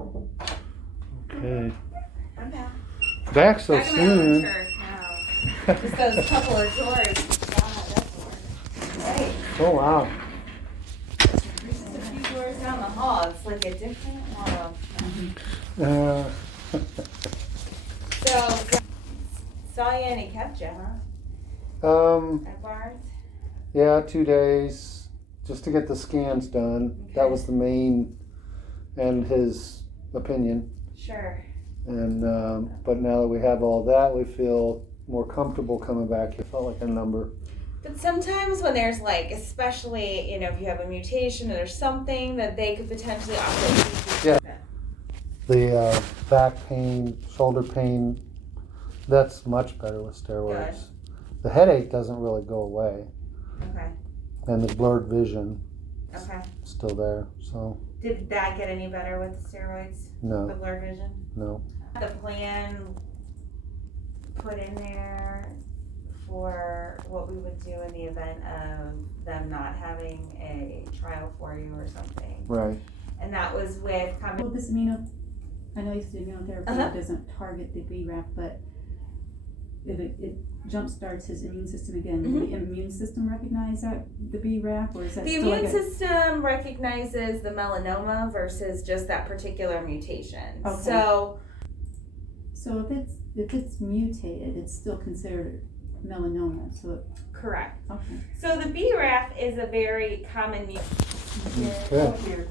Okay. I'm back. Back so Back in my own soon. turf now. Just those couple of doors. God, that's hard. Right. Oh wow. There's just a few doors down the hall. It's like a different world. So, saw you and he kept you, huh? At Barnes? Yeah, 2 days just to get the scans done. Okay. That was the main, and his opinion. Sure. And but now that we have all that, we feel more comfortable coming back. It felt like a number. But sometimes when there's like, especially, if you have a mutation or there's something that they could potentially offer. Yeah. The back pain, shoulder pain, that's much better with steroids. Good. The headache doesn't really go away. Okay. And the blurred vision Okay. is still there. So Did that get any better with the steroids? no, The blurred vision? no. The plan put in there for what we would do in the event of them not having a trial for you or something. Right. And that was with Well, this I know you said immunotherapy doesn't target the BRAF, but if it jumpstarts his immune system again, will the immune system recognize that the BRAF, or is that the still immune system recognizes the melanoma versus just that particular mutation. Okay. So if it's mutated, it's still considered melanoma. So Correct. okay. So the BRAF is a very common mutation. Good.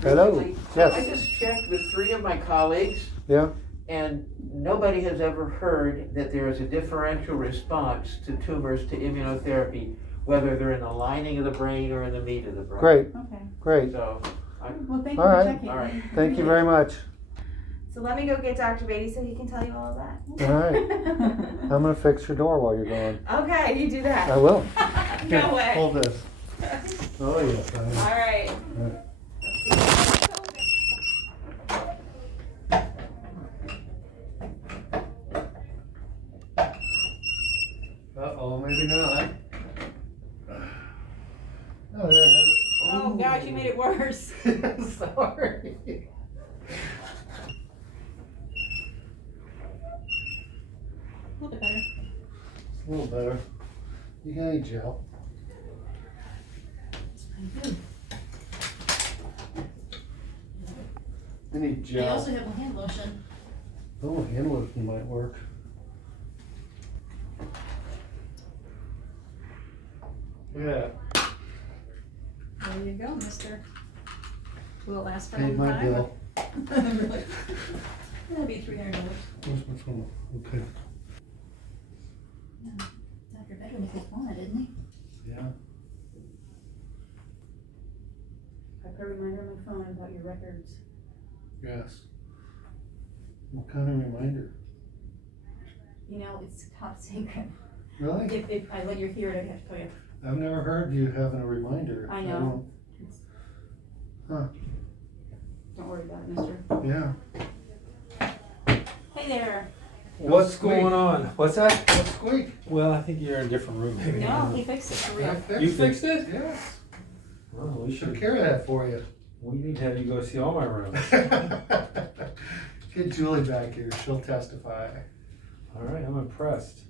Hello. Yes. I just checked with 3 of my colleagues. Yeah. And nobody has ever heard that there is a differential response to tumors to immunotherapy, whether they're in the lining of the brain or in the meat of the brain. Great. Okay. Great. So, Well, thank you All for right. checking. All right. Thank you very much. So let me go get Dr. Beatty so he can tell you all of that. All right. I'm gonna fix your door while you're gone. Okay, you do that. I will. No Here, way. Hold this. Oh yes. All right. Uh-oh, maybe not. Oh, there it is. Oh gosh, you made it worse. Sorry. A little bit better. It's a little better. You got any gel? I do. Any I gel? also have a hand lotion. Oh, hand lotion might work. Yeah. There you go, mister. Will it last for a Paid long my time? bill. Really? That'll be $300. Where's my phone? Okay. Dr. Bedouin if you want it, isn't he? Yeah. I put a reminder on my phone about your records. Yes. What kind of reminder? It's top secret. Really? If I let you hear it, I have to tell you. I've never heard you having a reminder. I know. Don't worry about it, mister. Yeah. Hey there. What's going on? What's that? What squeak? Well, I think you're in a different room. Maybe. No, he fixed it for real. You fixed it? Yes. Well, we Took should. care of that for you. We need to have you go see all my rooms. Get Julie back here. She'll testify. All right, I'm impressed.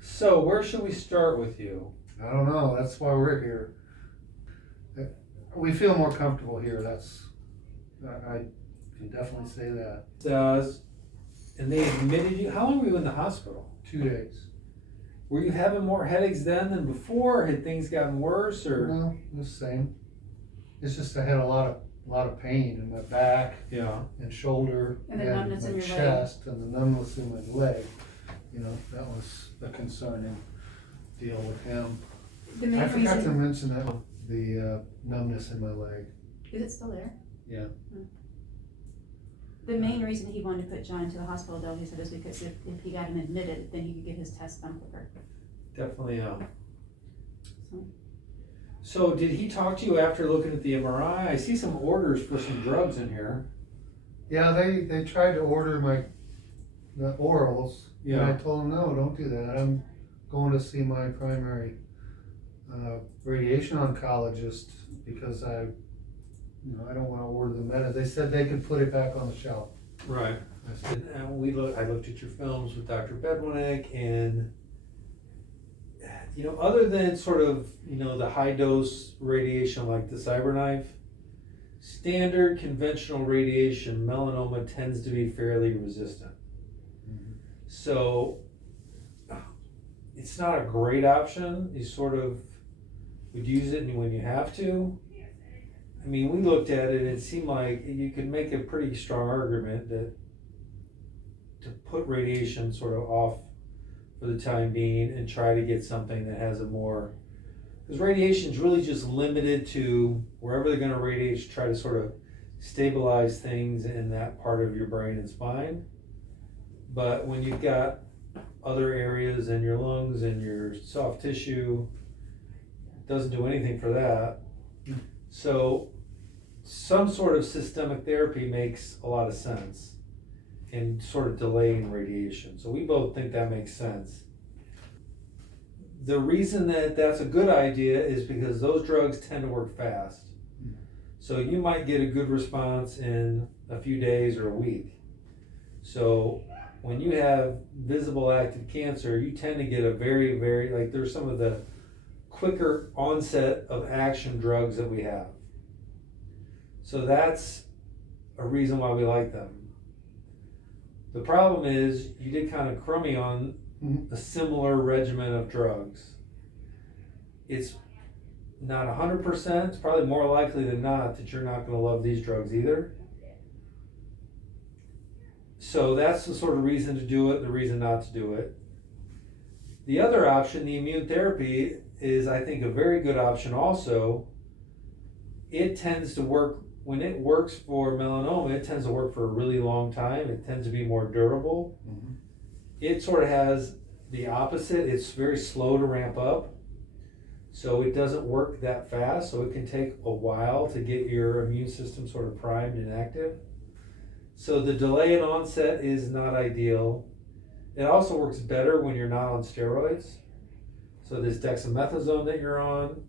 So, where should we start with you? I don't know. That's why we're here. We feel more comfortable here. I can definitely say that. And they admitted you. How long were you in the hospital? 2 days. Were you having more headaches then than before? Had things gotten worse, or? No, the same. It's just I had a lot of pain in my back Yeah. and shoulder And the numbness my in your leg. chest and the numbness in my leg. That was a concerning deal with him. The main I forgot to reason, mention that the numbness in my leg. is it still there? Yeah. The main reason he wanted to put John into the hospital, though, he said, is because if he got him admitted, then he could get his test done quicker. Definitely. So, So, did he talk to you after looking at the MRI? I see some orders for some drugs in here. Yeah, they tried to order the orals. And I Yeah. told them, no, don't do that. I'm going to see my primary radiation oncologist because I you know, I don't wanna order the meta, they said they could put it back on the shelf. Right. I said, And I looked at your films with Dr. Bedwick, and you know, other than sort of, you know, the high dose radiation like the CyberKnife, standard conventional radiation, melanoma tends to be fairly resistant. Mhm. So it's not a great option. You sort of would use it when you have to. I mean, we looked at it and it seemed like you could make a pretty strong argument that to put radiation sort of off for the time being and try to get something that has a more, because radiation is really just limited to wherever they're going to radiate, try to sort of stabilize things in that part of your brain and spine. But when you've got other areas in your lungs and your soft tissue, it doesn't do anything for that. So some sort of systemic therapy makes a lot of sense in sort of delaying radiation. So we both think that makes sense. The reason that that's a good idea is because those drugs tend to work fast. So you might get a good response in a few days or a week. So when you have visible active cancer, you tend to get a very, very, like there's some of the quicker onset of action drugs that we have. So that's a reason why we like them. The problem is you did kind of crummy on a similar regimen of drugs. It's not 100%, it's probably more likely than not that you're not going to love these drugs either. So that's the sort of reason to do it, the reason not to do it. The other option, the immune therapy, is I think a very good option also. It tends to work, when it works for melanoma, it tends to work for a really long time. It tends to be more durable. Mhm. It sort of has the opposite. It's very slow to ramp up. So it doesn't work that fast. So it can take a while to get your immune system sort of primed and active. So the delay in onset is not ideal. It also works better when you're not on steroids. So this dexamethasone that you're on,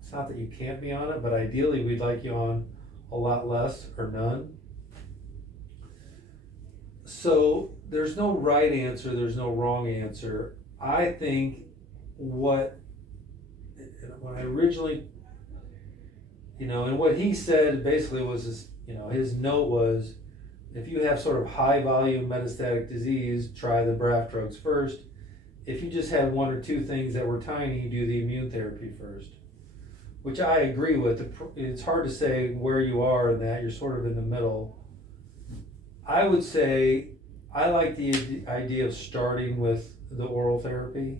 it's not that you can't be on it, but ideally we'd like you on a lot less or none. So there's no right answer, there's no wrong answer. I think when I originally, you know, and what he said basically was this, you know, his note was, if you have sort of high volume metastatic disease, try the BRAF drugs first. If you just had one or two things that were tiny, do the immune therapy first. Which I agree with. It's hard to say where you are in that. You're sort of in the middle. I would say I like the idea of starting with the oral therapy,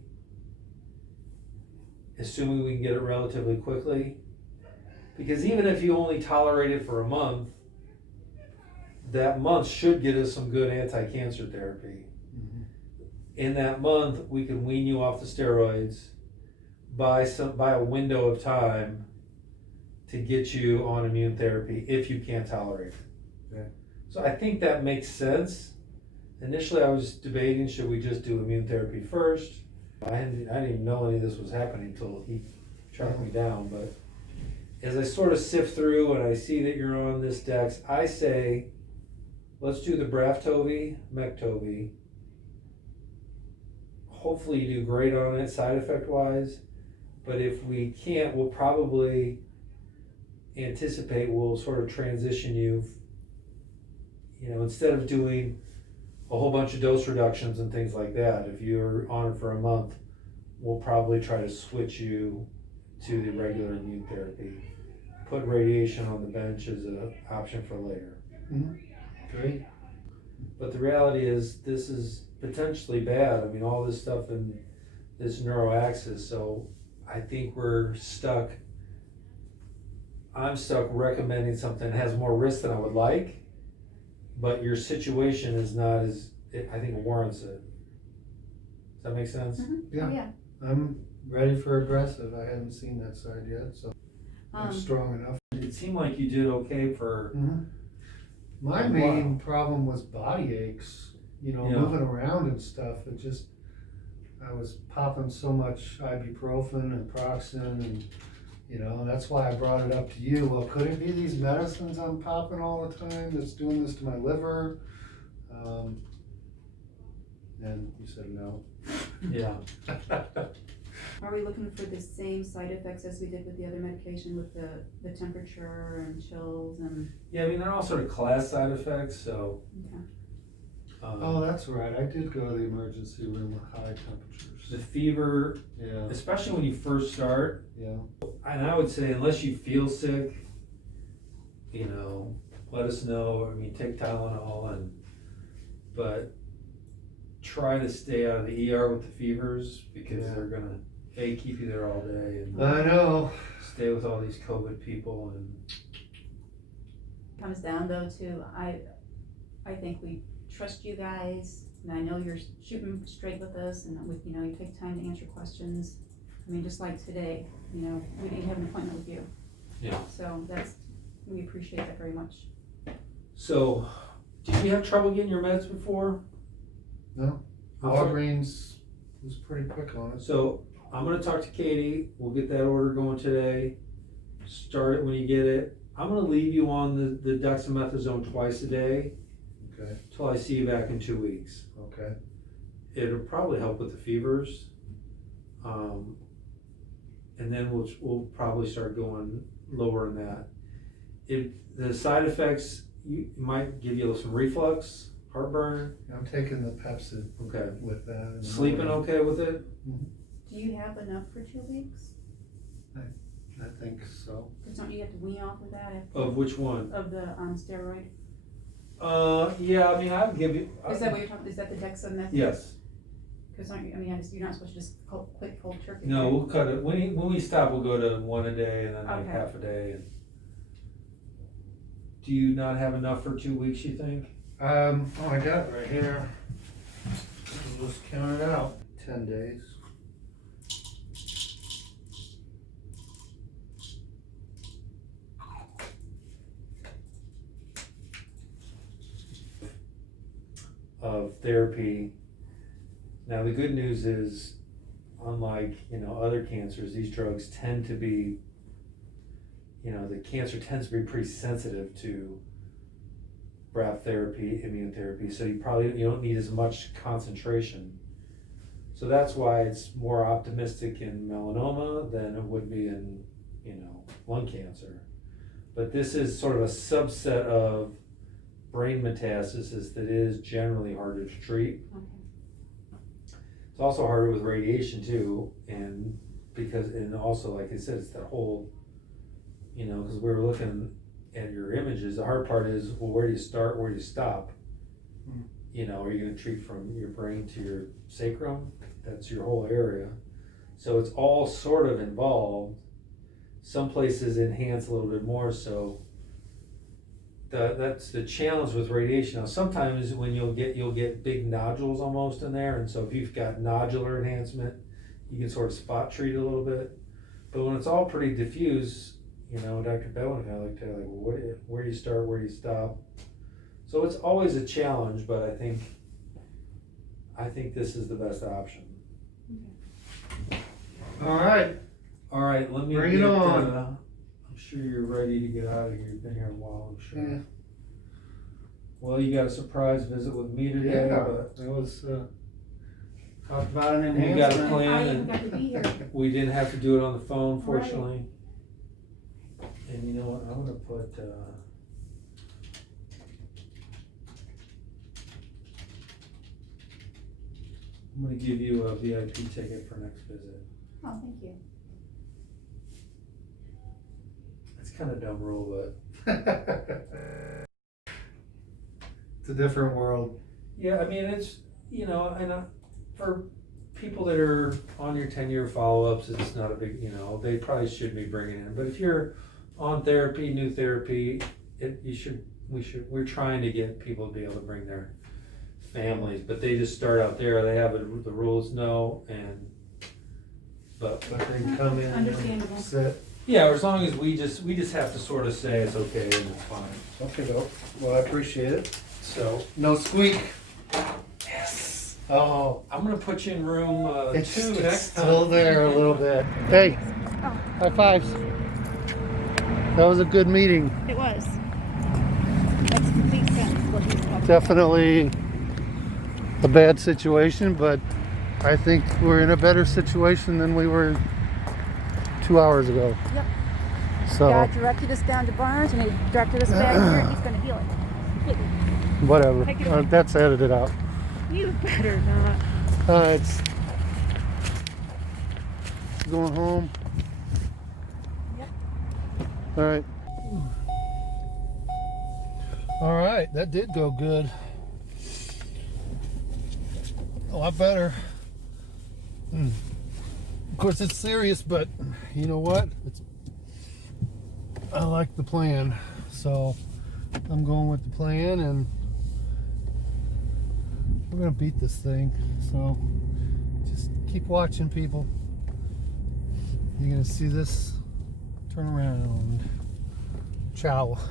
assuming we can get it relatively quickly. Because even if you only tolerate it for a month, that month should get us some good anti-cancer therapy. Mhm. In that month, we can wean you off the steroids by a window of time to get you on immune therapy if you can't tolerate it. Okay. So I think that makes sense. Initially, I was debating, should we just do immune therapy first? I didn't even know any of this was happening until he tracked me down. But as I sort of sift through and I see that you're on this dex, I say, let's do the Braftovi, Mektovi. Hopefully you do great on it side effect wise. But if we can't, we'll probably anticipate we'll sort of transition you, you know, instead of doing a whole bunch of dose reductions and things like that, if you're on it for a month, we'll probably try to switch you to the regular immune therapy. Put radiation on the bench as an option for later. Mhm. Great. But the reality is this is potentially bad. I mean, all this stuff in this neuroaxis, so I think I'm stuck recommending something that has more risk than I would like, but your situation is not I think it warrants it. Does that make sense? Mm-hmm. Yeah. Oh, yeah. I'm ready for aggressive. I haven't seen that side yet, so I'm strong enough. It seemed like you did okay for. Mhm. My main problem was body aches, you know, Yeah. moving around and stuff. I was popping so much ibuprofen and Proxen and, You know, that's why I brought it up to you. Well, could it be these medicines I'm popping all the time that's doing this to my liver? And you said no. Yeah. Are we looking for the same side effects as we did with the other medication with the temperature and chills and? Yeah, I mean, they're all sort of class side effects, so. Okay. Oh, that's right. I did go to the emergency room with high The temperatures. fever, Yeah, especially when you first start, yeah. and I would say unless you feel sick, you know, let us know. I mean, take Tylenol but try to stay out of the ER with the fevers because Yeah. they're gonna, keep you there all day and I know. stay with all these COVID people and. Comes down though to, I think we trust you guys, and I know you're shooting straight with us, and with, you know, you take time to answer questions. I mean, just like today, you know, we didn't have an appointment with you. Yeah. So we appreciate that very much. So, did you have trouble getting your meds before? No, Walgreens was pretty quick on it. So, I'm gonna talk to Katie, we'll get that order going today, start it when you get it. I'm gonna leave you on the dexamethasone twice a day Okay, till I see you back in 2 weeks. okay. It'll probably help with the fevers. And then we'll probably start going lower in that. The side effects, might give you some reflux, heartburn. I'm taking the Pepsid Okay. with that. in the Sleeping morning. okay with it? Do you have enough for 2 weeks? I think so. Cause don't you have to wean off of that Of which one? of the steroid? Yeah, I mean, I'll give you. Is that what you're talking, is that the dexamethasone? Yes. Cause aren't you, I mean, you're not supposed to just quit cold turkey? No, right? we'll cut it. When we stop, we'll go to 1 a day and then like Okay. half a day. And do you not have enough for 2 weeks, you think? Oh, I got it right here. I'll just count it out. 10 days. Of therapy. Now, the good news is, unlike, other cancers, these drugs tend to be, the cancer tends to be pretty sensitive to BRAF therapy, immunotherapy, so you don't need as much concentration. So that's why it's more optimistic in melanoma than it would be in, lung cancer. But this is sort of a subset of brain metastasis that is generally harder to treat. Okay. It's also harder with radiation too, and also, like I said, it's that whole, because we were looking at your images, the hard part is, well, where do you start, where do you stop? Are you gonna treat from your brain to your sacrum? That's your whole area. So it's all sort of involved. Some places enhance a little bit more, so that's the challenge with radiation. Now, sometimes when you'll get big nodules almost in there, and so if you've got nodular enhancement, you can sort of spot treat a little bit. But when it's all pretty diffuse, Dr. Bowen kind of looked at it like, well, where do you start, where do you stop? So it's always a challenge, but I think this is the best option. All right. All right, let me Bring it on. I'm sure you're ready to get out of here. You've been here a while, I'm sure. Yeah. Well, you got a surprise visit with me today, Yeah, but it was, talked about an we got a enhancement. plan. I even and- got to be here. we didn't have to do it on the phone, Right. fortunately. And you know what? I'm gonna put. I'm gonna give you a VIP ticket for next visit. Oh, thank you. It's kind of dumb rule, but It's a different world. yeah, I mean it's and for people that are on your 10-year follow-ups, it's not a big they probably should be bringing in. But if you're on therapy, new therapy, we're trying to get people to be able to bring their families, but they just start out there. They have the rules but But they can come in Understandable. and sit. yeah, as long as we just have to sort of say it's okay and it's fine. Okay, though. Well, I appreciate it. So No squeak. yes, Oh, I'm gonna put you in room it's 2 it's next still time. there a little bit. Hey, high fives. That was a good meeting. It was. Makes complete sense what he's talking about. Definitely a bad situation, but I think we're in a better situation than we were 2 hours ago. Yep. So God directed us down to Barnes and he directed us back here. He's going to heal it. Completely. whatever. Take it away. That's edited out. You better not. It's going home. Yep. All right. All right, that did go good. A lot better. Of course, it's serious, but you know what? I like the plan, so I'm going with the plan, and we're gonna beat this thing. So just keep watching, people. You're gonna see this turn around. Ciao.